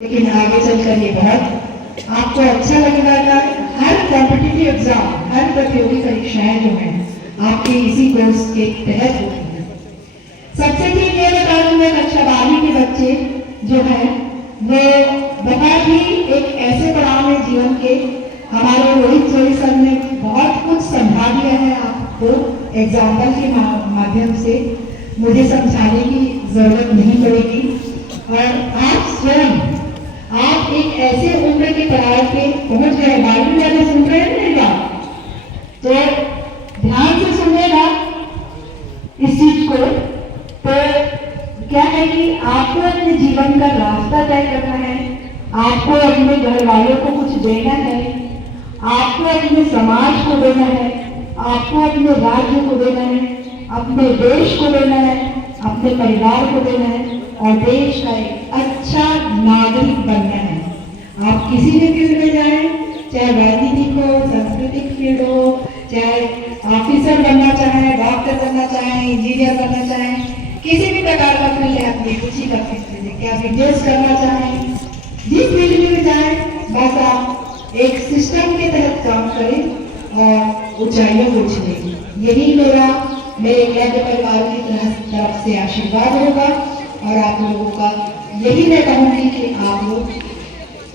लेकिन आगे चलकर ये बहुत आपको अच्छा लगेगा। हर कॉम्पिटिटिव एग्जाम, हर प्रतियोगी परीक्षाएं जो हैं आपके इसी कोर्स के तहत होती हैं। सबसे ठीक ये बता दूं मैं, कक्षा 12वीं के बच्चे जो हैं वो बहुत ही एक ऐसे पड़ाव में जीवन के, हमारे रोहित जोड़ी सर ने बहुत कुछ समझा दिया है आपको एग्जाम्पल के माध्यम से, मुझे समझाने की जरूरत नहीं पड़ेगी। और आप स्वयं आप एक ऐसे उम्र के पड़ाव पे पहुंच गए, 12वीं वाले सुन रहे हैं क्या? तो ध्यान से सुनिएगा इस चीज को। तो क्या है कि आपको अपने जीवन का रास्ता तय करना है, आपको अपने घर वालों को कुछ देना है, आपको अपने समाज को देना है, आपको अपने राज्य को देना है, अपने देश को देना है, अपने परिवार को देना है और देश का एक अच्छा नागरिक बनना है। आप किसी भी फील्ड में जाएं, चाहे राजनीतिक हो, सांस्कृतिक फील्ड हो, चाहे ऑफिसर बनना चाहें, डॉक्टर बनना चाहें, इंजीनियर बनना चाहें, किसी भी प्रकार का फील्ड है, अपनी रुचि का फील्ड है, क्या बिजनेस करना चाहें, जिस फील्ड में भी जाएं, बस आप एक सिस्टम के तहत काम करें और ऊंचाइयों को छुएं। यही मेरे यज्ञ परिवार की तरफ से आशीर्वाद होगा और आप लोगों का यही मैं कहूँगी कि आप लोग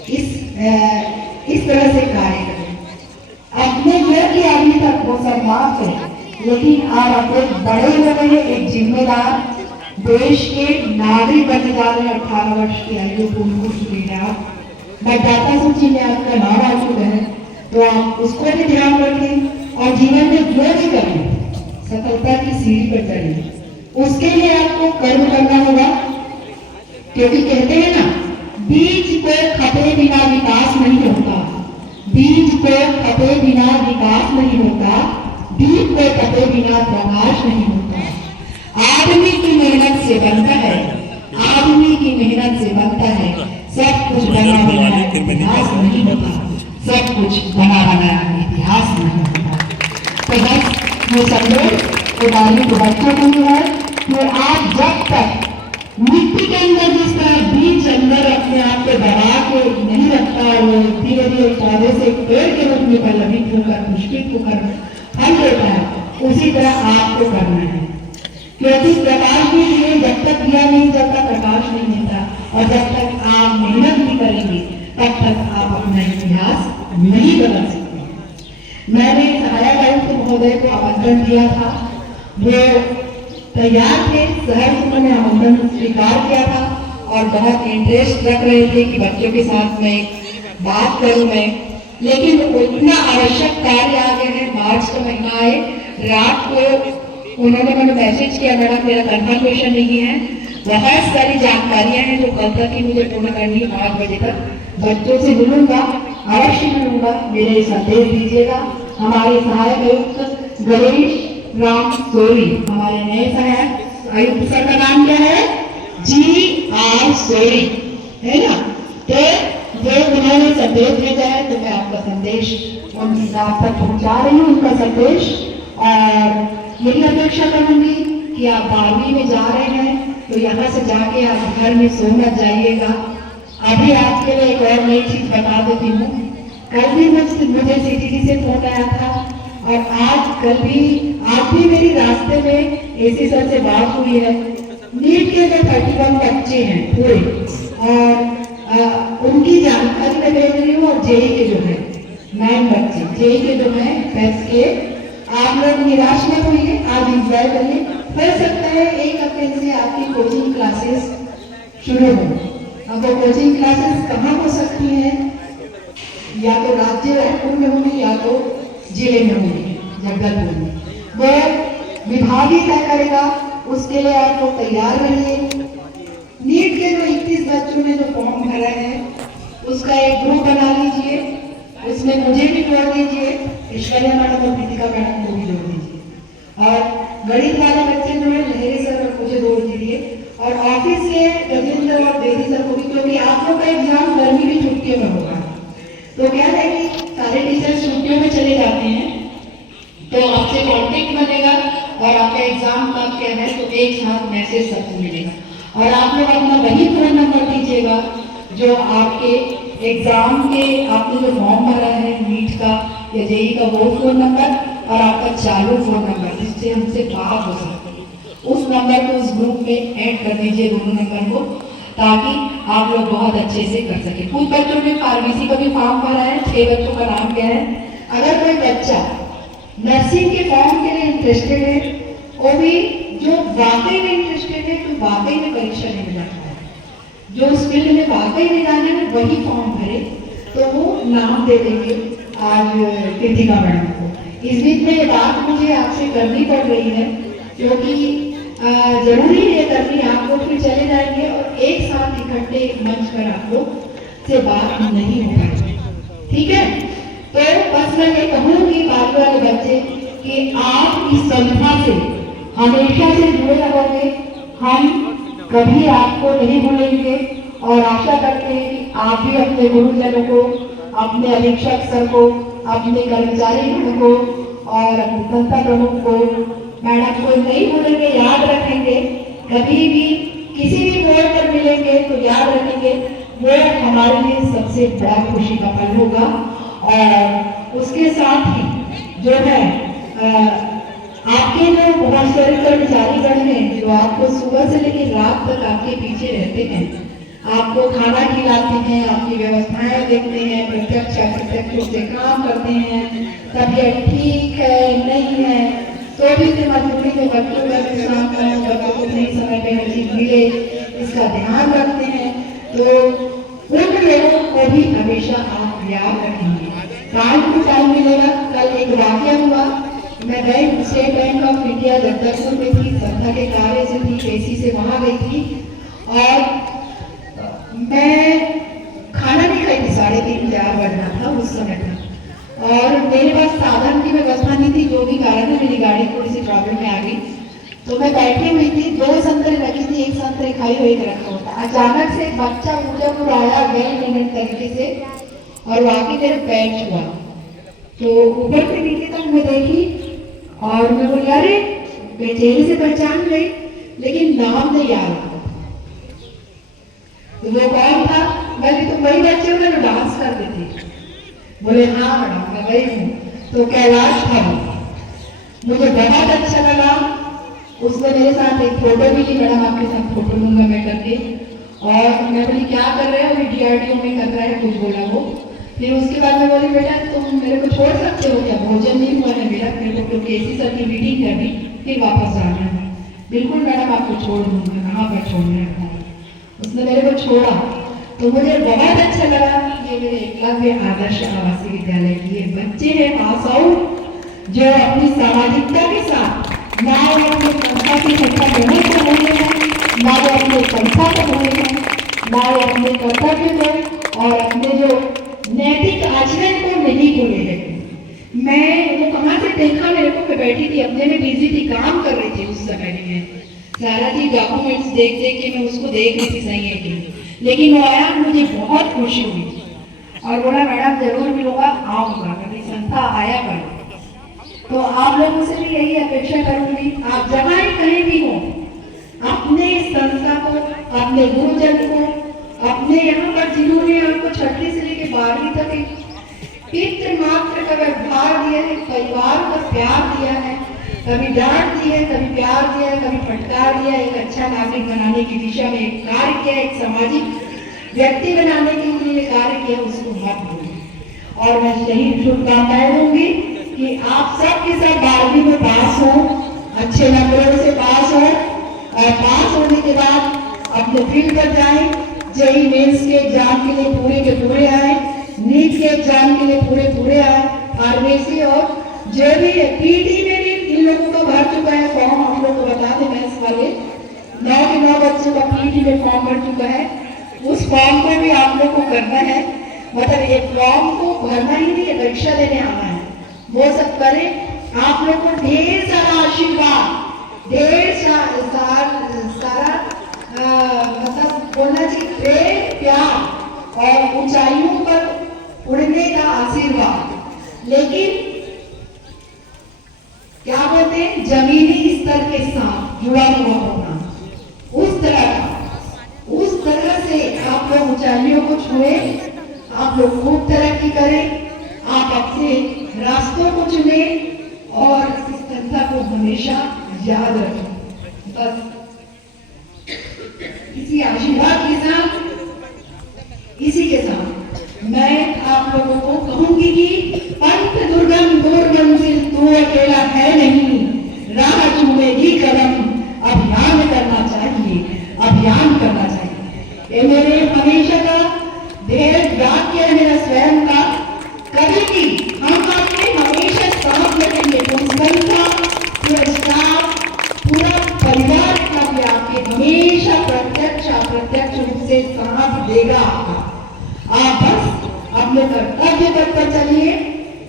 इस तरह से कार्य करें। अपने घर की अभी तक वो सम्मान करें, लेकिन आप अपने बड़े हो गए, एक जिम्मेदार देश के नागरिक बनने जा रहे हैं। 18 वर्ष की आयु पूर्ण हो चुकी है, आप मतदाता सूची में आपका नाम आ चुका है, तो आप उसको भी ध्यान रखें और जीवन में जो भी करें सफलता की सीढ़ी पर चढ़ें। उसके लिए आपको कर्म करना होगा, क्योंकि कहते हैं ना, बीज को खपे बिना विकास नहीं होता, बीज को खपे बिना विकास नहीं होता, दीप को खपे बिना प्रकाश नहीं होता। आदमी की मेहनत से बनता है, आदमी की मेहनत से बनता है, सब कुछ बना बनाया इतिहास नहीं होता, सब कुछ बना बनाया इतिहास नहीं होता। तो बस ये संदेश उदाहरण को बच्चों को भी है कि आप जब तक मिट्टी के अंदर जिस तरह बीज अंदर अपने आप को दबा के नहीं रखता, वो धीरे धीरे पौधे से पेड़ के रूप में पल्लवित होकर पुष्पित होकर फल देता है, उसी तरह आपको करना है। क्योंकि प्रकाश भी दिए, जब तक दिया नहीं जब तक प्रकाश नहीं मिलता, और जब तक आप मेहनत नहीं करेंगे तब तक आप अपना इतिहास नहीं बदल सकते। मैंने सहायक आयुक्त महोदय को आमंत्रण दिया था, वो तैयार थे, सहर्ष उन्होंने आमंत्रण स्वीकार किया था और बहुत इंटरेस्ट रख रहे थे कि बच्चों के साथ मैं बात करूं मैं, लेकिन इतना आवश्यक कार्य आ गया है। मार्च का महीना आए, रात को उन्होंने मैंने मैसेज किया, मैडम मेरा कंफर्मेशन नहीं है, बहुत सारी जानकारियां हैं जो कल तक ही मुझे पूर्ण करनी, 5 बजे तक बच्चों से मिलूंगा, अवश्य मिलूंगा, मेरे संदेश दीजिएगा। हमारे सहायक आयुक्त गणेश राम सोरी, हमारे नए सहायक आयुक्त सर का नाम क्या है? GR सोरी, है ना? तो जो उन्होंने संदेश भेजा है, तो मैं आपका संदेश उनकी आप तक पहुंचा रही हूँ, उनका संदेश। और यही अपेक्षा करूंगी कि आप 12वीं में जा रहे हैं तो यहाँ से जाके आप घर में सो मत जाइएगा। अभी आपके लिए एक और नई चीज बता देती हूँ, कल भी मुझे CTD से फोन आया था और कल भी आप भी मेरी रास्ते में AC सर से बात हुई है। नीट के जो 31 बच्चे हैं पूरे, और उनकी जानकारी मैं दे रही हूँ, और JEE के जो है 9 बच्चे, JEE के जो है टेस्ट के, आप लोग निराश मत होइए, आप इंजॉय करिए। हो सकता है 1 अप्रैल से आपकी कोचिंग क्लासेस शुरू हो। अब वो कोचिंग क्लासेस कहाँ हो सकती हैं? या तो राज्य रायपुर में होंगी या तो जिले में होंगी, जगदलपुर में, वो विभाग ही तय करेगा। उसके लिए आप लोग तैयार रहिए। नीट के जो 21 बच्चों ने जो फॉर्म भरा है उसका एक ग्रुप बना लीजिए, उसमें मुझे भी जोड़ दीजिए, ऐश्वर्या मैडम और प्रीतिका मैडम को भी जोड़ दीजिए, और गणित वाले बच्चे जो है लहरी सर और मुझे जोड़ दीजिए, और ऑफिस के रविंद्र और बेदी सर को भी, क्योंकि आप लोग का एग्जाम गर्मी की छुट्टियों में होगा। तो क्या है कि सारे टीचर्स छुट्टियों में चले जाते हैं, तो आपसे कॉन्टेक्ट बनेगा और आपका एग्जाम कब क्या है तो एक साथ मैसेज सबको मिलेगा। और आप लोग अपना वही फोन नंबर दीजिएगा जो आपके एग्जाम के आपने जो फॉर्म भरा है नीट का या जेई का, वो फोन नंबर और आपका चालू फोन नंबर जिससे हमसे बात हो सके, उस नंबर को उस ग्रुप में ऐड कर दीजिए, दोनों नंबर को, ताकि आप लोग बहुत अच्छे से कर सके। कुछ बच्चों ने फार्मेसी का भी फॉर्म भरा है, 6 बच्चों का नाम क्या है। अगर कोई बच्चा नर्सिंग के फॉर्म के लिए इंटरेस्टेड है, वो भी जो वाकई में इंटरेस्टेड है, तो वाकई में परीक्षा नहीं जाता है, जो उस फील्ड में वाकई में जाना है वही फॉर्म भरे, तो वो नाम दे देंगे आज कृतिका मैडम को। इस बीच में ये बात मुझे आपसे करनी पड़ रही है, क्योंकि जरूरी है करनी, आप लोग फिर चले जाएंगे और एक साथ इकट्ठे मंच पर आप लोग से बात नहीं हो पाएगी, ठीक है। तो बस मैं ये कहूँगी बाकी वाले बच्चे कि आप इस संस्था से हमेशा से जुड़े रहोगे, हम कभी आपको नहीं भूलेंगे और आशा करते हैं कि आप भी अपने गुरुजनों को, अपने अधीक्षक सर को, अपने कर्मचारी गण को और अपने संस्था प्रमुख को, मैडम को नहीं भूलेंगे, याद रखेंगे। कभी भी किसी भी मोड़ पर मिलेंगे तो याद रखेंगे, वो हमारे लिए सबसे बड़ा खुशी का पल होगा। और उसके साथ ही जो है आपके जो बहुत सारे कर्मचारीगण हैं जो आपको सुबह से लेकर रात तक आपके पीछे रहते हैं, आपको खाना खिलाते हैं, आपकी व्यवस्थाएं देखते हैं, प्रत्यक्ष अप्रत्यक्ष रूप से काम करते हैं, तबीयत ठीक है नहीं है तो भी मजबूरी के बच्चों का बच्चों को सही समय पे हर चीज मिले, इसका ध्यान रखते हैं, तो उन लोगों को भी हमेशा आप याद रखेंगे। टाइम टू टाइम मिलेगा। कल एक वाक्य हुआ, मैं गई state bank of India Jagdalpur में थी, संस्था के कार्य से थी, केसी से वहां गई थी और मैं खाना नहीं खाई थी, 3:30-4 बजना था उस समय था, और मेरे पास साधन की व्यवस्था नहीं थी, जो भी कारण है मेरी गाड़ी थोड़ी सी प्रॉब्लम में आ गई, तो मैं बैठी हुई थी, 2 संतरे रखी थी, एक संतरे खाई हुई एक रखा होता। अचानक से एक बच्चा ऊपर आया वेल मिनट तरीके से और वाकई मेरे पैर छुआ, तो ऊपर से नीचे तक मैं देखी और मैं बोली अरे मैं चेहरे से पहचान गई लेकिन नाम नहीं याद। तो वो कौन था? मैंने तो वही बच्चे में डांस करते थे। बोले हाँ मैडम मैं वही हूँ। तो कैलाश था, मुझे बहुत अच्छा लगा। उसने मेरे साथ एक फोटो भी ली, मैडम आपके साथ फोटो लूंगा मैं करके, और मैं बोली क्या कर रहे हो? DRDO में कर रहा है कुछ, बोला वो। फिर उसके बाद मैं बोली बेटा तुम मेरे को छोड़ सकते हो क्या, भोजन नहीं हुआ है मेरा, मेरे को केसी सर की मीटिंग करनी फिर वापस जाना है। बिल्कुल मैडम आपको छोड़ दूंगा, कहाँ पर छोड़ना है। उसने मेरे को छोड़ा तो मुझे बहुत अच्छा लगा कि ये मेरे एकलव्य आदर्श आवासीय विद्यालय के ये बच्चे हैं पास आउट, जो अपनी सामाजिकता के साथ ना वो अपने संस्था की शिक्षा देने को भूले हैं, ना वो अपने संस्था को भूले हैं, ना वो अपने कर्तव्य को और अपने जो नैतिक आचरण को नहीं भूले हैं। मैं वो कहाँ से देखा, मेरे को मैं बैठी थी अपने में बिजी थी, काम कर रही थी उस समय में, सारा चीज डॉक्यूमेंट्स देख देख के मैं उसको देख रही थी सही है कि, लेकिन वो आया, मुझे बहुत खुशी हुई और बोला मैडम जरूर मिलूंगा, आऊंगा, कभी संस्था आया कर। तो आप लोगों से भी यही अपेक्षा करूंगी, आप जहाँ ही कहीं भी हो, अपने संस्था को, अपने गुरुजन को, अपने यहाँ पर जिन्होंने आपको 6वीं से लेकर 12वीं तक पितृ मात्र का व्यवहार दिया है, परिवार का प्यार दिया है, कभी डांट दी है, कभी प्यार दिया है, कभी फटकार दिया है, एक अच्छा नागरिक बनाने की दिशा में एक कार्य किया, एक सामाजिक व्यक्ति बनाने के लिए कार्य किया, उसको मत भूलिए। और मैं यही शुभकामनाएं दूंगी कि आप सब के सब 12वीं में पास हो, अच्छे नंबरों से पास हो और पास होने के बाद अपने फील्ड पर जाए, जेईई मेंस के एग्जाम के लिए पूरे के पूरे आए, नीट के एग्जाम के लिए पूरे आए, फार्मेसी और जो भी पीटी में भी इन लोगों का भर चुका है फॉर्म, हम लोग को बता दें मैथ्स वाले 9 के 9 बच्चों का पीटी में फॉर्म भर चुका है, उस फॉर्म को भी आप लोग को करना है, मतलब एक फॉर्म को भरना ही नहीं है, परीक्षा देने आना है, वो सब करें। आप लोग को ढेर सारा आशीर्वाद, ढेर सारा मतलब बोलना चाहिए प्रेम प्यार और ऊंचाइयों पर उड़ने का आशीर्वाद, लेकिन क्या बोलते हैं जमीनी स्तर के साथ जुड़ा हुआ होना, उस तरह से आप लोग ऊंचाई ऊंचाइयों को छुए, आप लोग खूब तरक्की करें, आप अपने रास्तों को चुने और इस संस्था को हमेशा याद रखें। बस इसी आशीर्वाद के साथ, इसी के साथ मैं आप लोगों को कहूंगी कि पंथ दुर्गम दूर मंजिल तू अकेला है नहीं, राह चूमेगी कदम, अभियान करना चाहिए, अभियान करना चाहिए। ये मेरे हमेशा का ध्येय वाक्य है, मेरा स्वयं का। कभी भी हम आपके हमेशा साथ लगेंगे, संस्था, पूरा स्टाफ, पूरा परिवार का भी आपके हमेशा प्रत्यक्ष अप्रत्यक्ष रूप से साथ देगा आपका। आप बस अपने कर्तव्य पथ पर चलिए,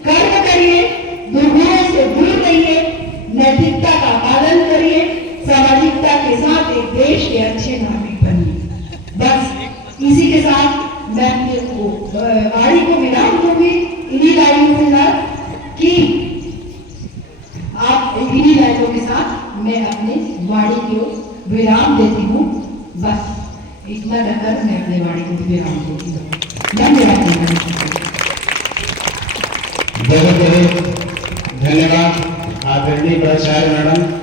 कर्म करिए, दुर्गुणों से दूर रहिए, नैतिकता का पालन करिए, सामाजिकता के साथ एक देश के अच्छे नागरिक बनिए। बस इसी के साथ मैं अपने वाणी को विराम दूंगी, इन्हीं लाइनों के साथ कि आप इन्हीं लाइनों के साथ मैं अपने वाणी को विराम देती हूँ। बस इतना कहकर मैं अपने वाणी को विराम देती हूँ। धन्यवाद। बहुत बहुत धन्यवाद आदरणीय प्राचार्य मैडम।